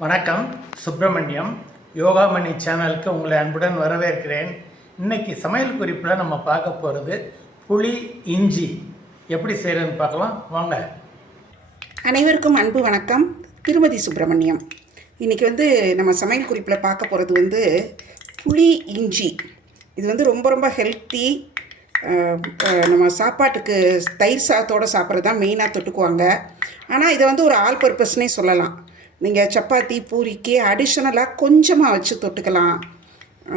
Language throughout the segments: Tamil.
வணக்கம். சுப்பிரமணியம் யோகாமணி சேனலுக்கு உங்களை அன்புடன் வரவேற்கிறேன். இன்னைக்கு சமையல் குறிப்பில் நம்ம பார்க்க போகிறது புளி இஞ்சி. எப்படி செய்கிறதுன்னு பார்க்கலாம். வாங்க. அனைவருக்கும் அன்பு வணக்கம். திருமதி சுப்பிரமணியம். இன்றைக்கி வந்து நம்ம சமையல் குறிப்பில் பார்க்க போகிறது வந்து புளி இஞ்சி. இது வந்து ரொம்ப ரொம்ப ஹெல்த்தி நம்ம சாப்பாட்டுக்கு தயிர் சாதத்தோடு சாப்பிட்றது தான் மெயினாக தொட்டுக்குவாங்க. ஆனால் இதை வந்து ஒரு ஆல் பர்பஸ்னே சொல்லலாம். நீங்கள் சப்பாத்தி பூரிக்கு அடிஷ்னலாக கொஞ்சமாக வச்சு தொட்டுக்கலாம்.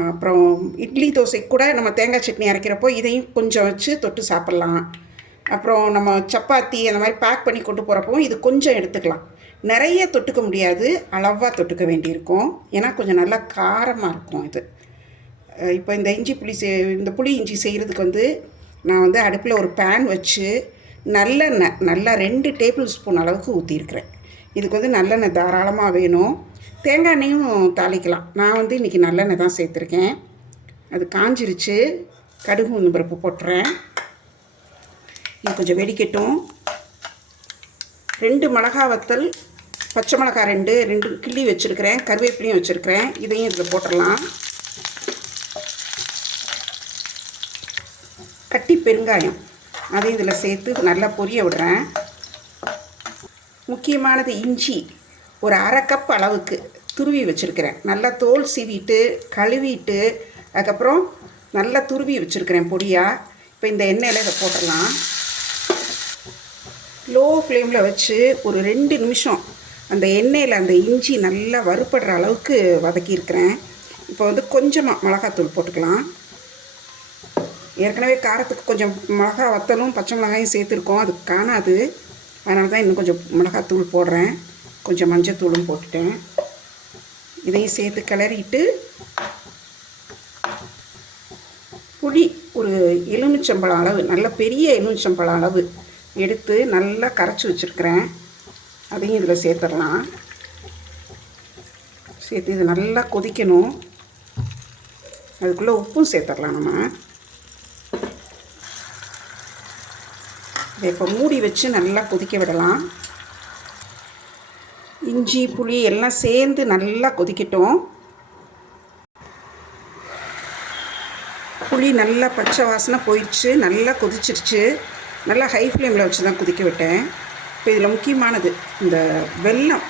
அப்புறம் இட்லி தோசைக்கு கூட நம்ம தேங்காய் சட்னி அரைக்கிறப்போ இதையும் கொஞ்சம் வச்சு தொட்டு சாப்பிட்லாம். அப்புறம் நம்ம சப்பாத்தி அந்த மாதிரி பேக் பண்ணி கொண்டு போகிறப்போ இது கொஞ்சம் எடுத்துக்கலாம். நிறைய தொட்டுக்க முடியாது அளவாக தொட்டுக்க வேண்டியிருக்கும். ஏன்னா கொஞ்சம் நல்லா காரமாக இருக்கும் இது. இப்போ இந்த இஞ்சி புளி செய் இந்த புளி இஞ்சி செய்கிறதுக்கு வந்து நான் வந்து அடுப்பில் ஒரு பேன் வச்சு நல்லெண்ணெய் நல்லா ரெண்டு டேபிள் ஸ்பூன் அளவுக்கு ஊற்றிருக்கிறேன் இதுக்கு வந்து நல்லெண்ணெய் தாராளமாக வேணும். தேங்காய் எண்ணெயும் தாளிக்கலாம். நான் வந்து இன்றைக்கி நல்லெண்ணெய் தான் சேர்த்துருக்கேன். அது காஞ்சிருச்சு. கடுகு உளுந்து பருப்பு போட்டுறேன். இது கொஞ்சம் வெடிக்கட்டும். ரெண்டு மிளகா வத்தல் பச்சை மிளகா ரெண்டு ரெண்டு கிள்ளி வச்சுருக்கிறேன். கருவேப்பிலையும் வச்சுருக்கிறேன். இதையும் இதில் போட்டுடலாம். கட்டி பெருங்காயம். அதையும் இதில் சேர்த்து நல்லா பொரிய விடுறேன். முக்கியமானது இஞ்சி. ஒரு அரை கப் அளவுக்கு துருவி வச்சுருக்கிறேன். நல்லா தோல் சீவிட்டு கழுவிட்டு அதுக்கப்புறம் நல்லா துருவி வச்சுருக்கிறேன் பொடியாக இப்போ இந்த எண்ணெயில் இதை போட்டுடலாம். லோ ஃப்ளேமில் வச்சு ஒரு ரெண்டு நிமிஷம் அந்த எண்ணெயில் அந்த இஞ்சி நல்லா வறுபடுற அளவுக்கு வதக்கியிருக்கிறேன். இப்போ வந்து கொஞ்சமாக மிளகாத்தூள் போட்டுக்கலாம். ஏற்கனவே காரத்துக்கு கொஞ்சம் மிளகா வத்தலும் பச்சை மிளகாயும் சேர்த்துருக்கோம். அது காணாது. அதனால தான் இன்னும் கொஞ்சம் மிளகாத்தூள் போடுறேன். கொஞ்சம் மஞ்சத்தூளும் போட்டுட்டேன். இதையும் சேர்த்து கிளறிட்டு புளி ஒரு எலுமிச்சம்பழம் அளவு நல்ல பெரிய எலுமிச்சம்பழம் அளவு எடுத்து நல்லா கரைச்சி வச்சுருக்கிறேன். அதையும் இதில் சேர்த்துடலாம். சேர்த்து இது நல்லா கொதிக்கணும். அதுக்குள்ளே உப்பும் சேர்த்துடலாம் நம்ம. இதை இப்போ மூடி வச்சு நல்லா கொதிக்க விடலாம். இஞ்சி புளி எல்லாம் சேர்ந்து நல்லா கொதிக்கட்டும். புளி நல்லா பச்சை வாசனை போயிடுச்சு நல்லா கொதிச்சிருச்சு. நல்லா ஹை ஃப்ளேமில் வச்சு தான் கொதிக்க விட்டேன். இப்போ இதில் முக்கியமானது இந்த வெல்லம்.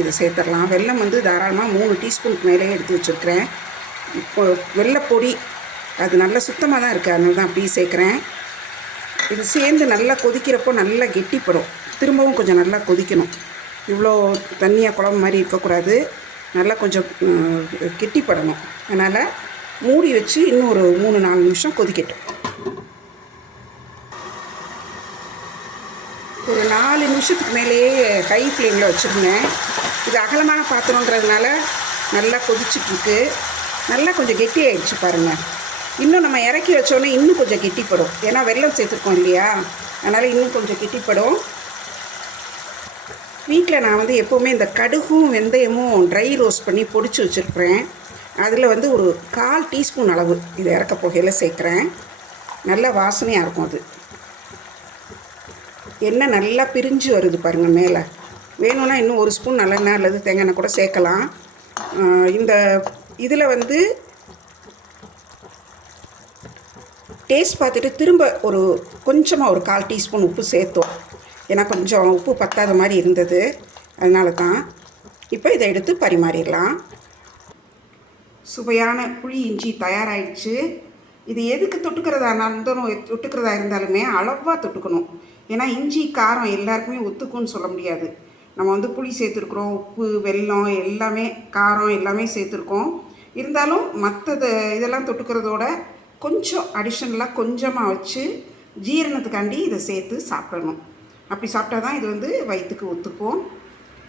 இதை சேர்த்துடலாம். வெல்லம் வந்து தாராளமாக மூணு டீஸ்பூனுக்கு மேலே எடுத்து வச்சுருக்கிறேன். இப்போ வெள்ளைப்பொடி அது நல்லா சுத்தமாக தான் இருக்குது அதனால தான் அப்படியே சேர்க்குறேன். இது சேர்ந்து நல்லா கொதிக்கிறப்போ நல்லா கெட்டிப்படும். திரும்பவும் கொஞ்சம் நல்லா கொதிக்கணும். இவ்வளோ தண்ணியாக குழம்பு மாதிரி இருக்கக்கூடாது. நல்லா கொஞ்சம் கெட்டிப்படணும். அதனால் மூடி வச்சு இன்னும் ஒரு மூணு நாலு நிமிஷம் கொதிக்கட்டும். ஒரு நாலு நிமிஷத்துக்கு மேலேயே ஹை ஃப்ளேமில் வச்சுருந்தேன். இது அகலமான பாத்திரன்றதுனால நல்லா கொதிச்சிட்ருக்கு. நல்லா கொஞ்சம் கெட்டி ஆயிடுச்சு பாருங்கள் இன்னும் நம்ம இறக்கி வச்சோன்னே இன்னும் கொஞ்சம் கெட்டிப்படும். ஏன்னா வெள்ளம் சேர்த்துருக்கோம் இல்லையா? அதனால் இன்னும் கொஞ்சம் கெட்டிப்படும். வீட்டில் நான் வந்து எப்போவுமே இந்த கடுகும் வெந்தயமும் ட்ரை ரோஸ்ட் பண்ணி பொடிச்சு வச்சுருக்குறேன். அதில் வந்து ஒரு கால் டீஸ்பூன் அளவு இது இறக்க போகையில் சேர்க்குறேன். நல்ல வாசனையாக இருக்கும் அது. எண்ணெய் நல்லா பிரிஞ்சு வருது பாருங்கள் மேலே. வேணும்னா இன்னும் ஒரு ஸ்பூன் நல்லெண்ணெய் அல்லது தேங்காய் எண்ணெய் கூட சேர்க்கலாம். இந்த இதில் வந்து டேஸ்ட் பார்த்துட்டு திரும்ப ஒரு கொஞ்சமாக ஒரு கால் டீஸ்பூன் உப்பு சேர்த்தோம். ஏன்னா கொஞ்சம் உப்பு பத்தாத மாதிரி இருந்தது. அதனால தான் இப்போ இதை எடுத்து பரிமாறிடலாம். சுவையான புளி இஞ்சி தயாராகிடுச்சு இது எதுக்கு தொட்டுக்கிறதா இருந்தாலும் தொட்டுக்கிறதா இருந்தாலுமே அளவாக தொட்டுக்கணும். ஏன்னா இஞ்சி காரம் எல்லாருக்குமே ஒத்துக்கும்னு சொல்ல முடியாது. நம்ம வந்து புளி சேர்த்துருக்குறோம் உப்பு வெல்லம் எல்லாமே காரம் எல்லாமே சேர்த்துருக்கோம். இருந்தாலும் மற்றது இதெல்லாம் தொட்டுக்கிறதோட கொஞ்சம் அடிஷ்னலாக கொஞ்சமாக வச்சு ஜீரணத்துக்காண்டி இதை சேர்த்து சாப்பிடணும். அப்படி சாப்பிட்டா தான் இது வந்து வயிற்றுக்கு ஒத்துக்கும்.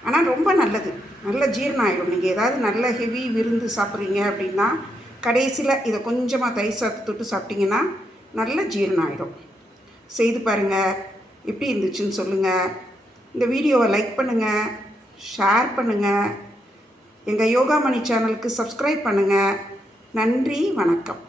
ஆனால் ரொம்ப நல்லது. நல்ல ஜீரணம் ஆகிடும் நீங்கள் ஏதாவது நல்ல ஹெவி விருந்து சாப்பிட்றீங்க அப்படின்னா கடைசியில் இதை கொஞ்சமாக தயிர் சாத்து தொட்டு சாப்பிட்டிங்கன்னா நல்ல ஜீரணம் ஆகிடும் செய்து பாருங்கள் எப்படி இருந்துச்சுன்னு சொல்லுங்கள் இந்த வீடியோவை லைக் பண்ணுங்கள் ஷேர் பண்ணுங்கள் எங்கள் யோகாமணி சேனலுக்கு சப்ஸ்கிரைப் பண்ணுங்கள் நன்றி வணக்கம்.